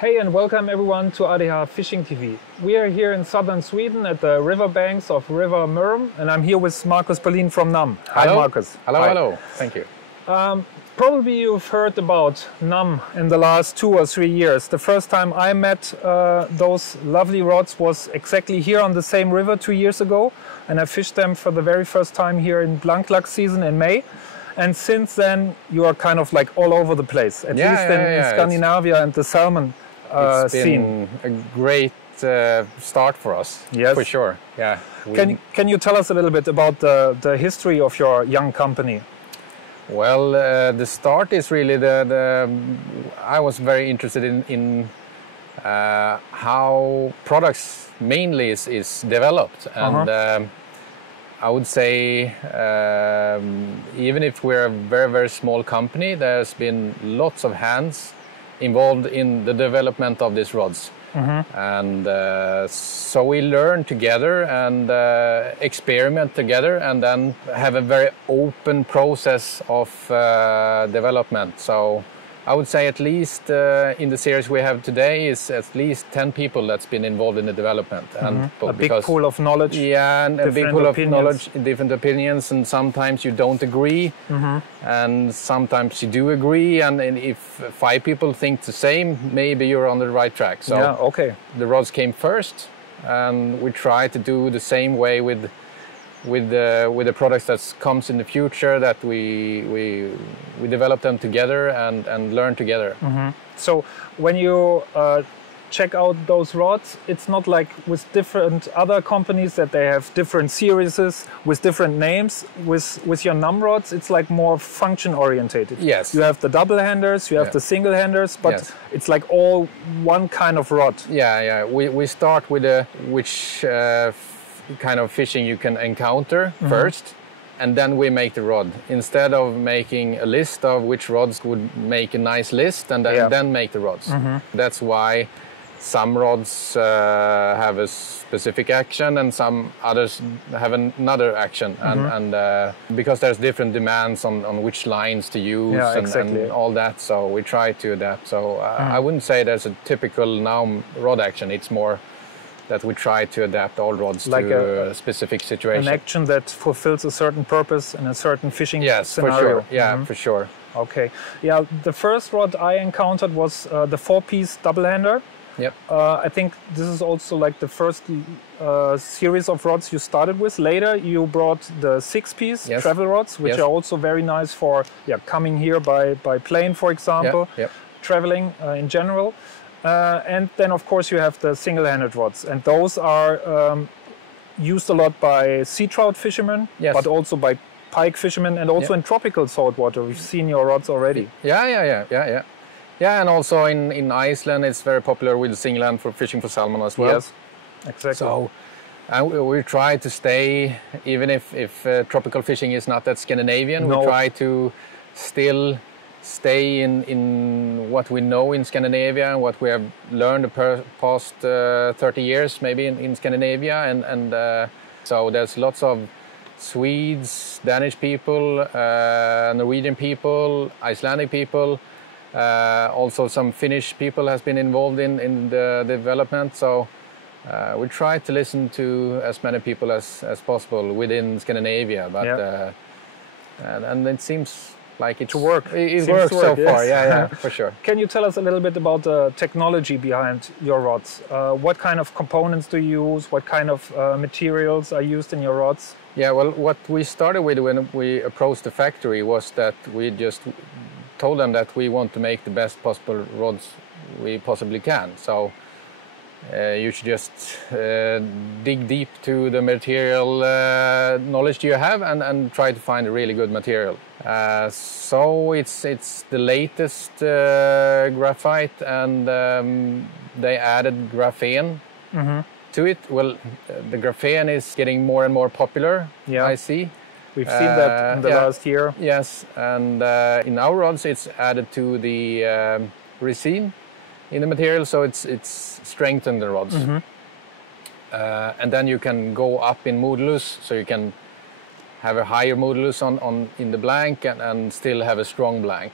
Hey and welcome everyone to adh-fishing TV. We are here in southern Sweden at the river banks of River Mörrum, and I'm here with Marcus Bohlin from NAM. Hello. Hi Marcus. Hello, Hi. hello. Thank you. Probably you've heard about NAM in the last 2 or 3 years. The first time I met those lovely rods was exactly here on the same river 2 years ago, and I fished them for the very first time here in Blanklag season in May. And since then you are kind of like all over the place, at least in Scandinavia and the salmon It's scene. been a great start for us, Yes. for sure. Yeah. Can you tell us a little bit about the history of your young company? Well, the start is really I was very interested in how products mainly is developed, and I would say even if we're a very small company, there's been lots of hands involved in the development of these rods. And so we learn together and experiment together, and then have a very open process of development. So I would say at least in the series we have today is at least 10 people that's been involved in the development. And a big pool of knowledge. Yeah, and a big pool of knowledge, different opinions, and sometimes you don't agree, and sometimes you do agree, and if 5 people think the same, maybe you're on the right track. So yeah, okay. The rods came first, and we try to do the same way with the products that comes in the future, that we develop them together and learn together. So when you check out those rods, it's not like with different other companies that they have different series with different names. With your NAM rods, it's like more function orientated. Yes. You have the double handers, you have the single handers, but it's like all one kind of rod. Yeah. We start with which kind of fishing you can encounter first, and then we make the rod, instead of making a list of which rods would make a nice list and then make the rods. That's why some rods have a specific action and some others have another action, and because there's different demands on which lines to use, and all that, so we try to adapt. So I wouldn't say there's a typical now rod action. It's more that we try to adapt all rods like to a specific situation. An action that fulfills a certain purpose in a certain fishing scenario. For sure. Yeah, for sure. Okay. Yeah, the first rod I encountered was the 4-piece double hander. Yep. I think this is also like the first series of rods you started with. Later you brought the 6-piece travel rods, which are also very nice for coming here by plane, for example, traveling in general. And then of course you have the single-handed rods, and those are used a lot by sea trout fishermen, but also by pike fishermen, and also in tropical saltwater. We've seen your rods already. Yeah, and also in Iceland it's very popular with single hand for fishing for salmon as well. Yes, exactly. So we try to stay, even if tropical fishing is not that Scandinavian, we try to still stay in what we know in Scandinavia and what we have learned the past 30 years maybe in Scandinavia, and so there's lots of Swedes, Danish people, Norwegian people, Icelandic people, also some Finnish people has been involved in the development. So we try to listen to as many people as possible within Scandinavia, but and it seems like it works so far. Yeah, for sure. Can you tell us a little bit about the technology behind your rods? What kind of components do you use? What kind of materials are used in your rods? Yeah, well, what we started with when we approached the factory was that we just told them that we want to make the best possible rods we possibly can. So you should just dig deep to the material knowledge you have and try to find a really good material. So it's the latest graphite, and they added graphene to it. Well, the graphene is getting more and more popular, I see. We've seen that in the last year. Yes, and in our rods it's added to the resin in the material, so it's strengthened the rods. And then you can go up in modulus, so you can have a higher modulus in the blank and still have a strong blank.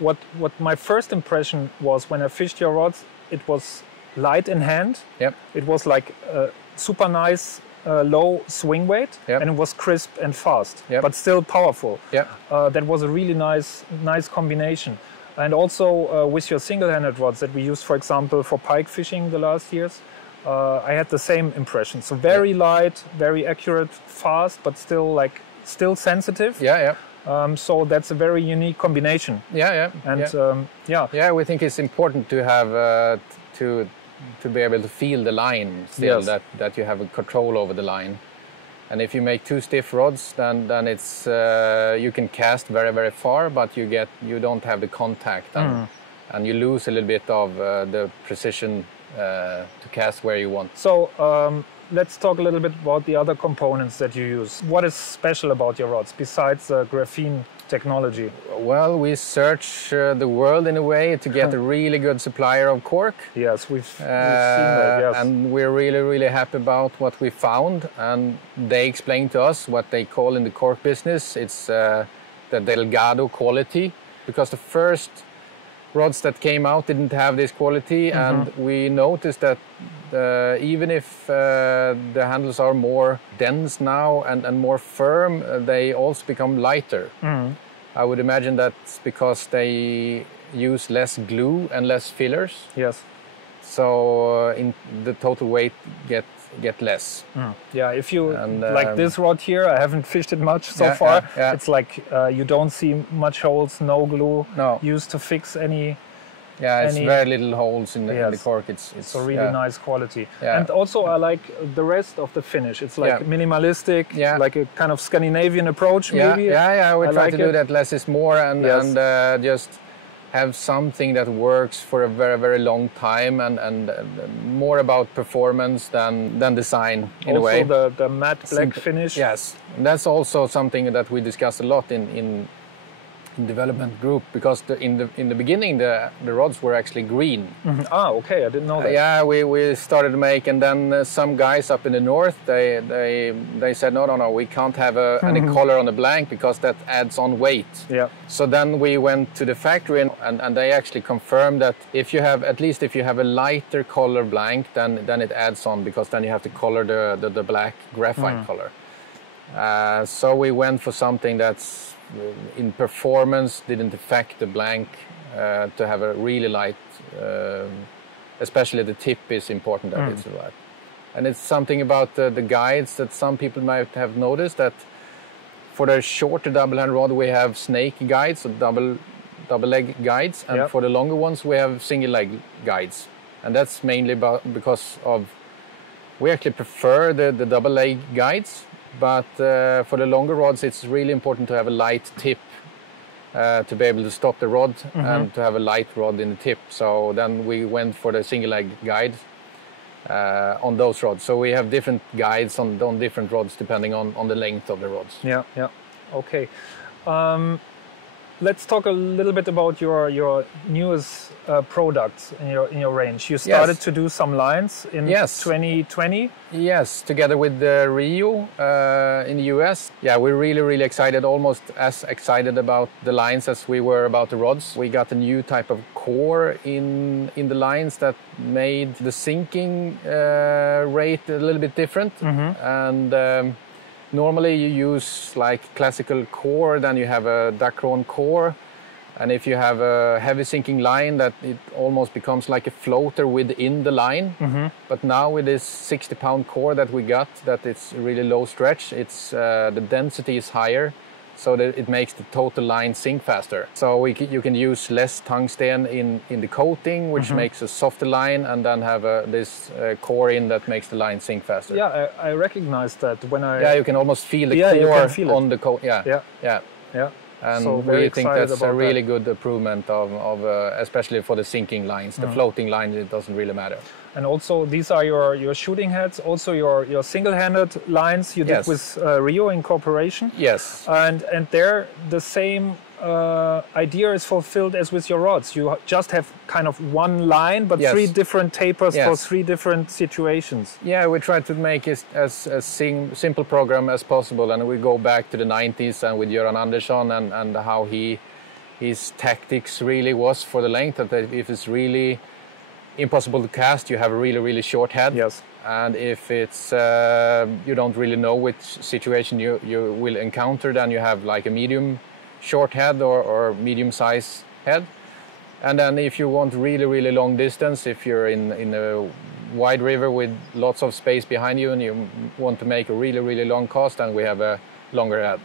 what my first impression was when I fished your rods, it was light in hand. Yep. It was like a super nice low swing weight, yep. and it was crisp and fast, yep. but still powerful. Yep. That was a really nice combination. And also with your single-handed rods that we used, for example, for pike fishing the last years, I had the same impression. So very light, very accurate, fast, but still sensitive. Yeah, yeah. So that's a very unique combination. Yeah, yeah. And yeah. Yeah, we think it's important to have to be able to feel the line still, yes. that you have a control over the line. And if you make too stiff rods, then it's you can cast very, very far, but you don't have the contact, and you lose a little bit of the precision to cast where you want. So let's talk a little bit about the other components that you use. What is special about your rods besides the graphene technology? Well, we search the world in a way to get a really good supplier of cork. Yes, we've seen that, yes. And we're really, really happy about what we found. And they explained to us what they call in the cork business, it's the Delgado quality, because the first rods that came out didn't have this quality, and we noticed that even if the handles are more dense now and more firm, they also become lighter. I would imagine that's because they use less glue and less fillers. Yes. So in the total weight get less. Yeah, if you like this rod here, I haven't fished it much so far. Yeah. It's like you don't see much holes, no glue used to fix any. Yeah, it's very little holes in the cork. It's a really nice quality. Yeah. And also I like the rest of the finish. It's like minimalistic, like a kind of Scandinavian approach maybe. Yeah, we try to do that, less is more, and just have something that works for a very, very long time, and more about performance than design in a way. Also the matte black finish. Yes, and that's also something that we discuss a lot in development group, because in the beginning the rods were actually green. Ah, okay, I didn't know that. Yeah, we started to make, and then some guys up in the north they said no, we can't have any color on the blank because that adds on weight. Yeah. So then we went to the factory, and they actually confirmed that if you have a lighter color blank, then it adds on, because then you have to color the black graphite color. So we went for something that's in performance didn't affect the blank, to have a really light, especially the tip is important that it's light. And it's something about the guides that some people might have noticed, that for the shorter double hand rod we have snake guides, so double leg guides, and for the longer ones we have single leg guides. And that's mainly because of we actually prefer the double leg guides. But for the longer rods, it's really important to have a light tip to be able to stop the rod and to have a light rod in the tip. So then we went for the single leg guide on those rods. So we have different guides on different rods depending on the length of the rods. Yeah. Okay. Let's talk a little bit about your newest products in your range. You started to do some lines in 2020. Yes, together with Rio in the US. Yeah, we're really, really excited, almost as excited about the lines as we were about the rods. We got a new type of core in the lines that made the sinking rate a little bit different. And normally you use like classical core, then you have a Dacron core, and if you have a heavy sinking line, that it almost becomes like a floater within the line. But now with this 60-pound core that we got, that it's really low stretch, it's the density is higher, so that it makes the total line sink faster. So you can use less tungsten in the coating, which makes a softer line, and then have this core in that makes the line sink faster. Yeah, I recognize that when I... Yeah, you can almost feel the core on the coat. Yeah. And so we think that's a really good improvement of especially for the sinking lines. The floating lines, it doesn't really matter. And also these are your shooting heads, also your single-handed lines you did with Rio in cooperation. Yes. And there the same idea is fulfilled as with your rods. You just have kind of one line, but three different tapers for three different situations. Yeah, we try to make it as simple program as possible, and we go back to the 90s and with Göran Andersson and how he his tactics really was for the length, that if it's really impossible to cast, you have a really short head. Yes. And if it's you don't really know which situation you will encounter, then you have like a medium short head or medium size head. And then if you want really long distance, if you're in a wide river with lots of space behind you and you want to make a really long cast, then we have a longer head.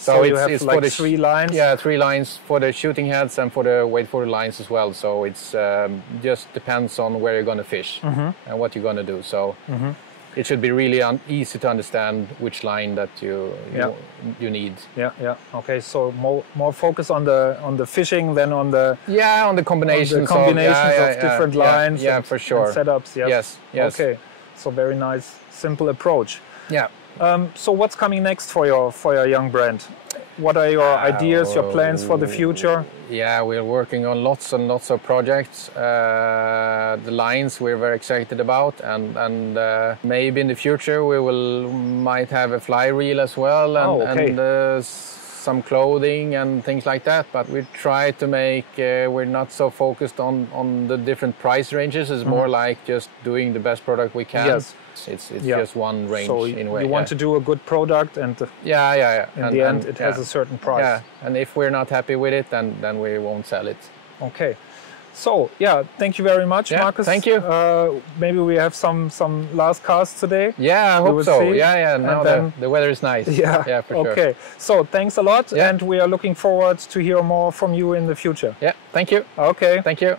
So you have like 3 lines? Yeah, 3 lines for the shooting heads and for the wait for the lines as well. So it's just depends on where you're going to fish and what you're going to do. So it should be really easy to understand which line that you need. Yeah. Okay, so more focus on the fishing than on the on the combinations, of different lines. Yeah, for sure. And setups. Yes. Okay, so very nice, simple approach. Yeah. So what's coming next for your young brand? What are your ideas, your plans for the future? Yeah, we're working on lots and lots of projects. The lines we're very excited about, and maybe in the future we might have a fly reel as well, and some clothing and things like that. But we try to make we're not so focused on the different price ranges. It's more like just doing the best product we can. Yes. It's just one range in a way. You want to do a good product, and in the end it has a certain price. Yeah, and if we're not happy with it, then we won't sell it. Okay. So thank you very much, Marcus. Thank you. Maybe we have some last casts today. Yeah, I hope so. See. Yeah. Now the weather is nice. Yeah, for sure. Okay. So thanks a lot, and we are looking forward to hear more from you in the future. Yeah. Thank you. Okay. Thank you.